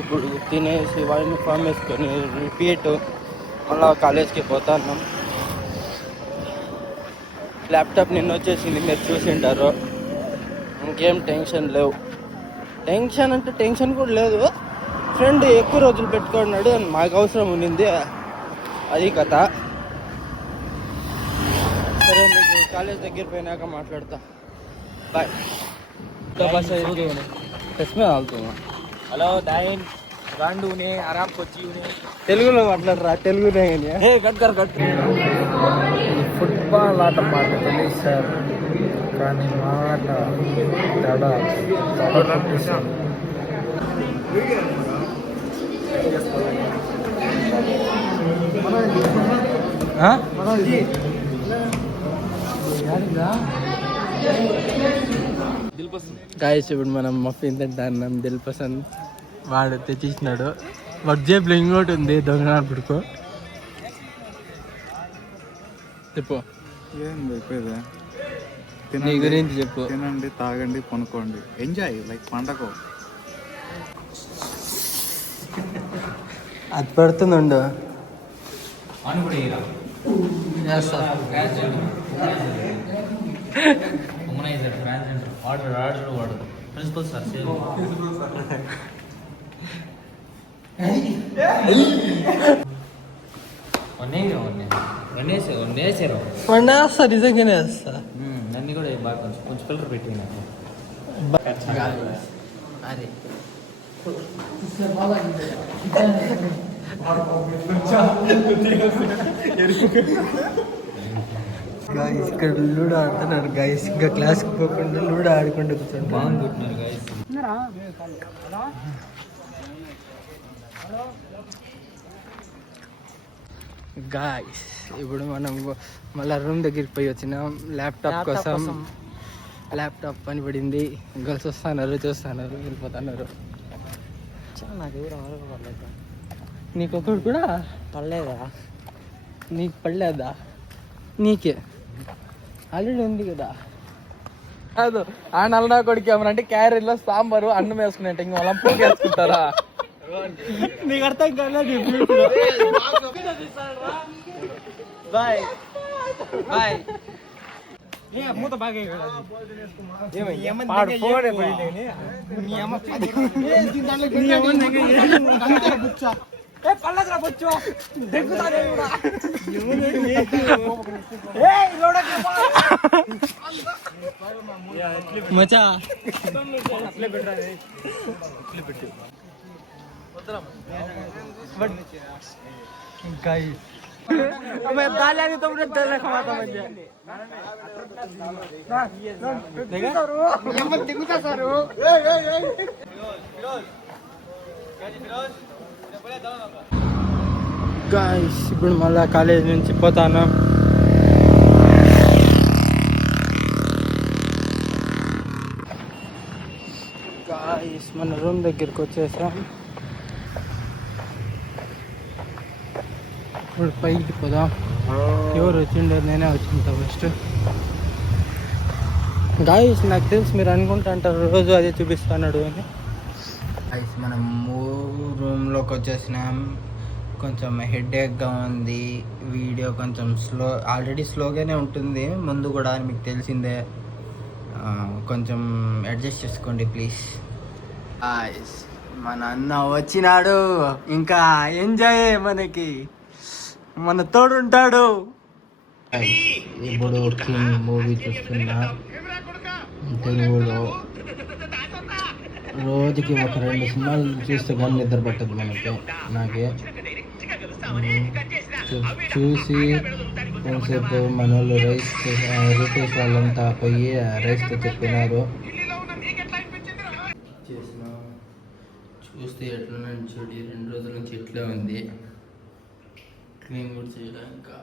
ఇప్పుడు తినేసి వాడిని ఫామ్ వేసుకొని రిపీట్ మళ్ళీ కాలేజ్కి పోతున్నాం. ల్యాప్టాప్ నిన్న వచ్చేసింది, మీరు చూసింటారు. ఇంకేం టెన్షన్ లేవు. టెన్షన్ అంటే టెన్షన్ కూడా లేదు. ఫ్రెండ్ ఎక్కువ రోజులు పెట్టుకున్నాడు అని మాకు అవసరం ఉన్నింది, అది కథ. సరే మీకు కాలేజ్ దగ్గర పోయినాక మాట్లాడతా. బాయ్. హలో దాయన్ రాండునే ఆరాంకి వచ్చి తెలుగులో మాట్లాడరా, తెలుగునే కట్ ఫుట్బాల్ ఆట మాట తెలియదు సార్, కానీ మాట తేడా గాయస్. ఇప్పుడు మనం మఫిన్ తింటాన్నాం. దిల్ పసంద్ వాడు తెచ్చిచ్చినాడు. వాడు జేబులో ఇంకోటి ఉంది, దొంగనాడుకో చెప్పు. నీ గురించి చెప్పు. తినండి, తాగండి, కొనుక్కోండి, ఎంజాయ్ లైక్ పండగ. అది పెడుతుందండు. ప్రిన్సిపల్ సార్ వండేస్తా, నిజంగానే వేస్తా. అన్నీ కూడా బాగా కొంచెం ఫిల్టర్ పెట్టి నాకు. అరే గాయస్ ఇక్కడ లూడో ఆడుతున్నారు గాయస్. ఇంకా క్లాస్కి పోకుండా లూడో ఆడుకుంటూ కూర్చోండి. బాగుంటున్నారు గాయస్. గాయస్ ఇప్పుడు మనం మళ్ళీ రూమ్ దగ్గరికి పోయి వచ్చినాం ల్యాప్టాప్ కోసం. ల్యాప్టాప్ పని పడింది. గర్ల్స్ వస్తున్నారు, చూస్తున్నారు, వెళ్ళిపోతున్నారు. నాకు ఎవరు పడలేదు. నీకు ఒకటి కూడా పడలేదా? నీకు పడలేదా? నీకే ఆల్రెడీ ఉంది కదా. కాదు ఆ నల్లనా కొడుకు ఏమనంటే క్యారీలో సాంబారు అన్నం వేసుకున్నట్టు ఇంక వాళ్ళ పోకి వేసుకుంటారా? నీకు అర్థం కాలేదు. Bye bye. మూత బాగా మచా मैं डाला नहीं तो मुझे डर रखा था मुझे देखा ये मत देखो सा सर गाइस ఇప్పుడు మళ్ళా కాలేజ్ నుంచి పోతాను. గాइस మన రూమ్ దగ్గరికి వచ్చేసాం. ఇప్పుడు పైకి పోదాం. ఎవరు వచ్చిండారు? నేనే వచ్చింటా ఫస్ట్. గాయస్ నాకు తెలుసు మీరు అనుకుంటా అంటారు రోజు అదే చూపిస్తున్నాడు అని. గాయస్ మనం రూమ్లోకి వచ్చేసినాం. కొంచెం హెడేక్గా ఉంది. వీడియో కొంచెం ఆల్రెడీ స్లోగానే ఉంటుంది ముందు కూడా అని మీకు తెలిసిందే. కొంచెం అడ్జస్ట్ చేసుకోండి ప్లీజ్. గాయస్ మన అన్న వచ్చినాడు. ఇంకా ఎంజాయ్, మనకి మన తోడుంటాడు. ఇప్పుడు కింగ్ మూవీ చూస్తున్నా తెలుగులో. రోజుకి ఒక 2 సినిమాలు చూస్తే కానీ నిద్ర పట్టదు నాకే. చూసి కొంతసేపు మన వాళ్ళు రూపేష్ వాళ్ళంతా పోయి రైస్తో చెప్పినారు. చూస్తే ఎట్లా చూడి 2 రోజుల నుంచి ఇట్లే ఉంది. క్లీన్ కూడా చేయడం ఇంకా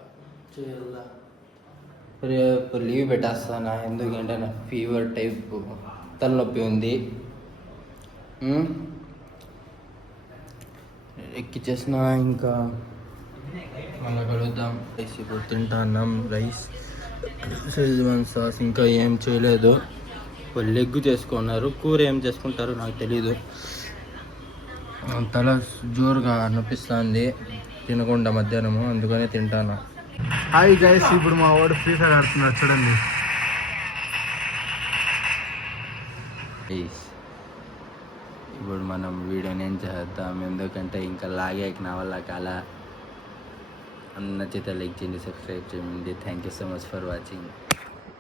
చేయాలా. రేపు లీవ్ పెట్టేస్తాను ఎందుకంటే నాకు ఫీవర్ టైప్ తలనొప్పి ఉంది. ఎక్కిచ్చేసిన ఇంకా మళ్ళీ కలుద్దాం. రైస్ ఇప్పుడు తింటాన్నాం. రైస్ షెజ్వాన్ సాస్ ఇంకా ఏం చేయలేదు. వాళ్ళు ఎగ్గు చేసుకున్నారు. కూర ఏం చేసుకుంటారో నాకు తెలీదు. తల జోరుగా అనిపిస్తుంది తినకుండా మధ్యాహ్నము, అందుకనే తింటాను. హాయ్ గైస్, ఇప్పుడు మా వాడు ఫ్రీ ఫైర్ ఆడుతున్నాడు చూడండి. ఇప్పుడు మనం వీడియోని ఏం చేద్దాం, ఎందుకంటే ఇంకా లాగాక నా వల్ల కాల. నచ్చితే లైక్ చేయండి, సబ్స్క్రైబ్ చేయండి. Thank you so much for watching.